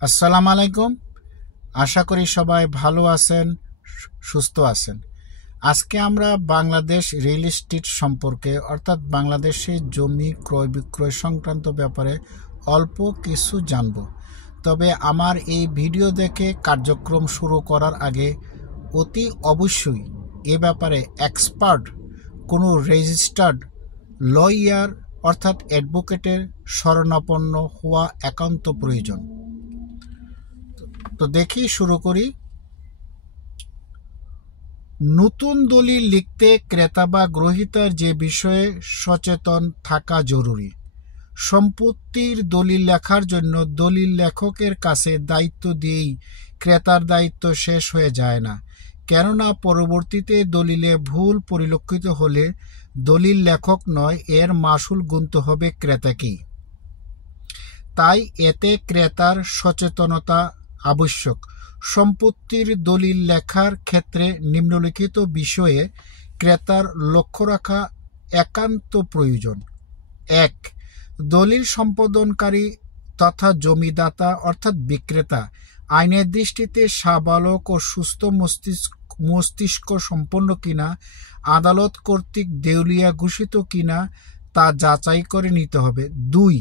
আসসালামু আলাইকুম। আশা করি সবাই ভালো আছেন, সুস্থ আছেন। আজকে আমরা বাংলাদেশ রিয়েল এস্টেট সম্পর্কে অর্থাৎ বাংলাদেশে জমি ক্রয় বিক্রয় সংক্রান্ত ব্যাপারে অল্প কিছু জানব। তবে আমার এই ভিডিও দেখে কার্যক্রম শুরু করার আগে অতি অবশ্যই এ ব্যাপারে এক্সপার্ট কোনো রেজিস্টার্ড লয়ার অর্থাৎ অ্যাডভোকেটের শরণাপন্ন হওয়া একান্ত প্রয়োজন। তো দেখি শুরু করি। নতুন দলিল লিখতে ক্রেতা বা গ্রহীতার যে বিষয়ে সচেতন থাকা জরুরি। সম্পত্তির দলিল লেখার জন্য দলিল লেখকের কাছে দায়িত্ব দিয়েই ক্রেতার দায়িত্ব শেষ হয়ে যায় না, কেননা পরবর্তীতে দলিলে ভুল পরিলক্ষিত হলে দলিল লেখক নয়, এর মাসুল গুনতে হবে ক্রেতাকেই। তাই এতে ক্রেতার সচেতনতা আবশ্যক। সম্পত্তির দলিল লেখার ক্ষেত্রে নিম্নলিখিত বিষয়ে ক্রেতার লক্ষ্য রাখা একান্ত প্রয়োজন। ১. দলিল সম্পাদনকারী তথা জমিদাতা অর্থাৎ বিক্রেতা আইনের দৃষ্টিতে সাবালক ও সুস্থ মস্তিষ্ক সম্পন্ন কিনা, আদালত কর্তৃক দেউলিয়া ঘোষিত কিনা তা যাচাই করে নিতে হবে। ২.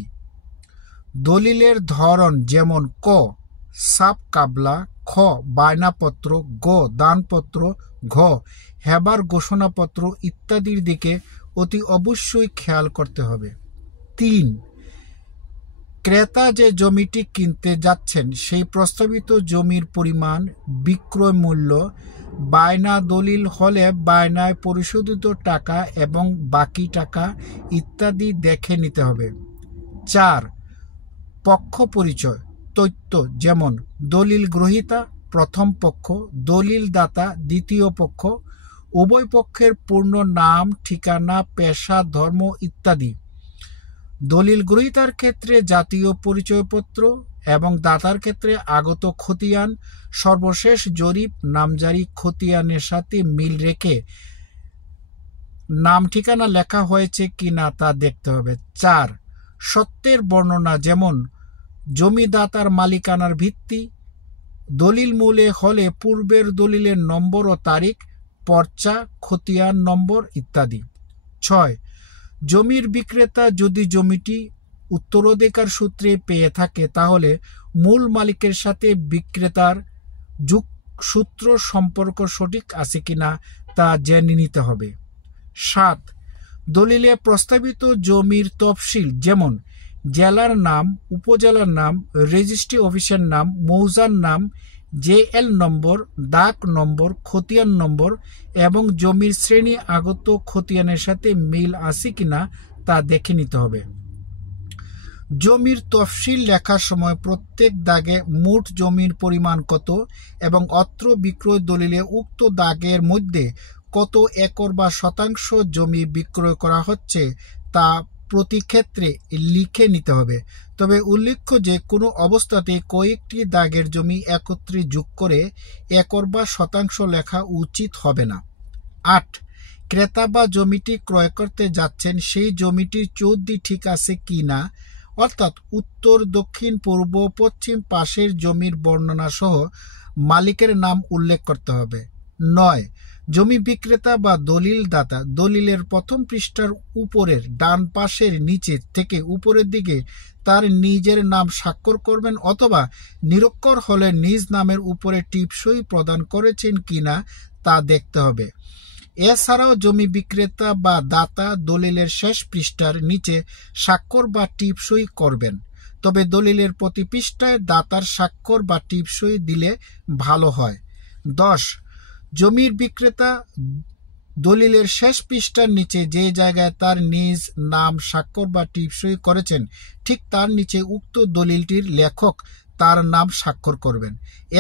দলিলের ধরন যেমন ক. সাব কাবলা, খ. বায়নাপত্র, গ. দানপত্র, ঘ. হেবার ঘোষণাপত্র ইত্যাদির দিকে অতি অবশ্যই খেয়াল করতে হবে। ৩. ক্রেতা যে জমিটি কিনতে যাচ্ছেন সেই প্রস্তাবিত জমির পরিমাণ, বিক্রয় মূল্য, বায়না দলিল হলে বায়নায় পরিশোধিত টাকা এবং বাকি টাকা ইত্যাদি দেখে নিতে হবে। ৪. পক্ষ পরিচয় তথ্য যেমন দলিল গ্রহীতা প্রথম পক্ষ, দলিল দাতা দ্বিতীয় পক্ষ, উভয় পক্ষের পূর্ণ নাম, ঠিকানা, পেশা, ধর্ম ইত্যাদি। দলিল গ্রহীতার ক্ষেত্রে জাতীয় পরিচয়পত্র এবং দাতার ক্ষেত্রে আগত খতিয়ান, সর্বশেষ জরিপ, নামজারি খতিয়ানের সাথে মিল রেখে নাম ঠিকানা লেখা হয়েছে কিনা তা দেখতে হবে। ৪. সত্যের বর্ণনা যেমন জমিদাতার মালিকানার ভিত্তি, দলিল মূলে হলে পূর্বের দলিলের নম্বর ও তারিখ, পর্চা, খতিয়ান নম্বর ইত্যাদি। ৬. জমির বিক্রেতা যদি জমিটি উত্তরাধিকার সূত্রে পেয়ে থাকে তাহলে মূল মালিকের সাথে বিক্রেতার সূত্র সম্পর্ক সঠিক আছে কিনা তা জেনে নিতে হবে। ৭. দলিলে প্রস্তাবিত জমির তফসিল যেমন জেলার নাম, উপজেলার নাম, রেজিস্ট্রি অফিসের নাম, মৌজার নাম, জেএল নম্বর, দাগ নম্বর, খতিয়ান নম্বর এবং জমির শ্রেণী আগত খতিয়ানের সাথে মিল আছে কিনা তা দেখে নিতে হবে। জমির তফসিল লেখার সময় প্রত্যেক দাগে মোট জমির পরিমাণ কত এবং অত্র বিক্রয় দলিলে উক্ত দাগের মধ্যে কত একর বা শতাংশ জমি বিক্রয় করা হচ্ছে তা প্রতি ক্ষেত্রে লিখে নিতে হবে। তবে উল্লেখ্য যে কোনো অবস্থাতে কয়েকটি দাগের জমি একত্রে যোগ করে একর বা শতাংশ লেখা উচিত হবে না। ৮. ক্রেতা বা জমিটি ক্রয় করতে যাচ্ছেন সেই জমিটির চৌহদ্দি ঠিক আছে কি না, অর্থাৎ উত্তর, দক্ষিণ, পূর্ব, পশ্চিম পাশের জমির বর্ণনা সহ মালিকের নাম উল্লেখ করতে হবে। ৯. জমি বিক্রেতা বা দলিল দাতা দলিলের প্রথম পৃষ্ঠার উপরের ডান পাশের নিচে থেকে উপরের দিকে তার নিজের নাম স্বাক্ষর করবেন অথবা নিরক্ষর হলে নিজ নামের উপরে টিপসই প্রদান করেছেন কিনা তা দেখতে হবে। এছাড়াও জমি বিক্রেতা বা দাতা দলিলের শেষ পৃষ্ঠার নিচে স্বাক্ষর বা টিপসই করবেন, তবে দলিলের প্রতি পৃষ্ঠায় দাতার স্বাক্ষর বা টিপসই দিলে ভালো হয়। ১০. জমির বিক্রেতা দলিলের শেষ পৃষ্ঠার নিচে যে জায়গায় তার নিজ নাম স্বাক্ষর বা টিপসই করেছেন ঠিক তার নিচে উক্ত দলিলটির লেখক তার নাম স্বাক্ষর করবেন।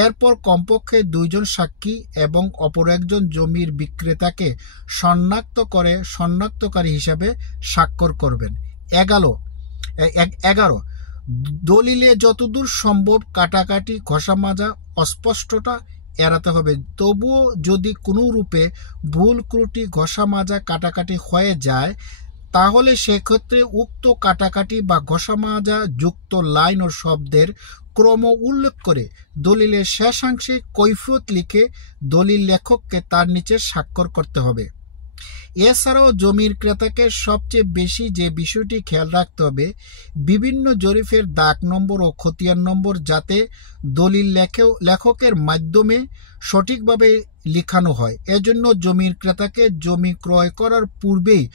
এরপর কমপক্ষে ২ জন সাক্ষী এবং অপর একজন জমির বিক্রেতাকে শনাক্তকারী হিসাবে স্বাক্ষর করবেন। ১১. দলিলে যতদূর সম্ভব কাটাকাটি, ঘষা মাজা, অস্পষ্টতা এড়াতে হবে। তবুও যদি কোনো রূপে ভুল ত্রুটি, ঘষা মাজা, কাটাকাটি হয়ে যায় তাহলে সেক্ষেত্রে উক্ত কাটাকাটি বা ঘষা মাজা যুক্ত লাইন ও শব্দের ক্রম উল্লেখ করে দলিলের শেষাংশে কৈফিয়ত লিখে দলিল লেখককে তার নিচে স্বাক্ষর করতে হবে। এছাড়াও জমির ক্রেতাকে সবচেয়ে বেশি যে বিষয়টি খেয়াল রাখতে হবে, বিভিন্ন জরিপের দাগ নম্বর ও খতিয়ান নম্বর যাতে দলিল লেখকের মাধ্যমে সঠিকভাবে লিখানো হয়। এজন্য জমির ক্রেতাকে জমি ক্রয় করার পূর্বেই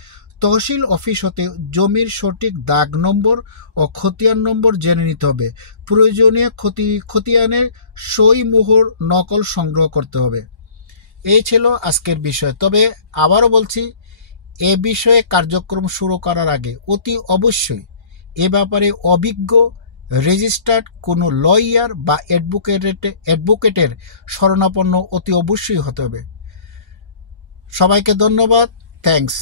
তহসিল অফিস হতে জমির সঠিক দাগ নম্বর ও খতিয়ান নম্বর জেনে নিতে হবে। প্রয়োজনীয় খতিয়ানের সই মোহর নকল সংগ্রহ করতে হবে। এই ছিল আজকের বিষয়। তবে আবারও বলছি, এ বিষয়ে কার্যক্রম শুরু করার আগে অতি অবশ্যই এ ব্যাপারে অভিজ্ঞ রেজিস্টার্ড কোনো লয়ার বা অ্যাডভোকেটের শরণাপন্ন অতি অবশ্যই হতে হবে। সবাইকে ধন্যবাদ। থ্যাঙ্কস।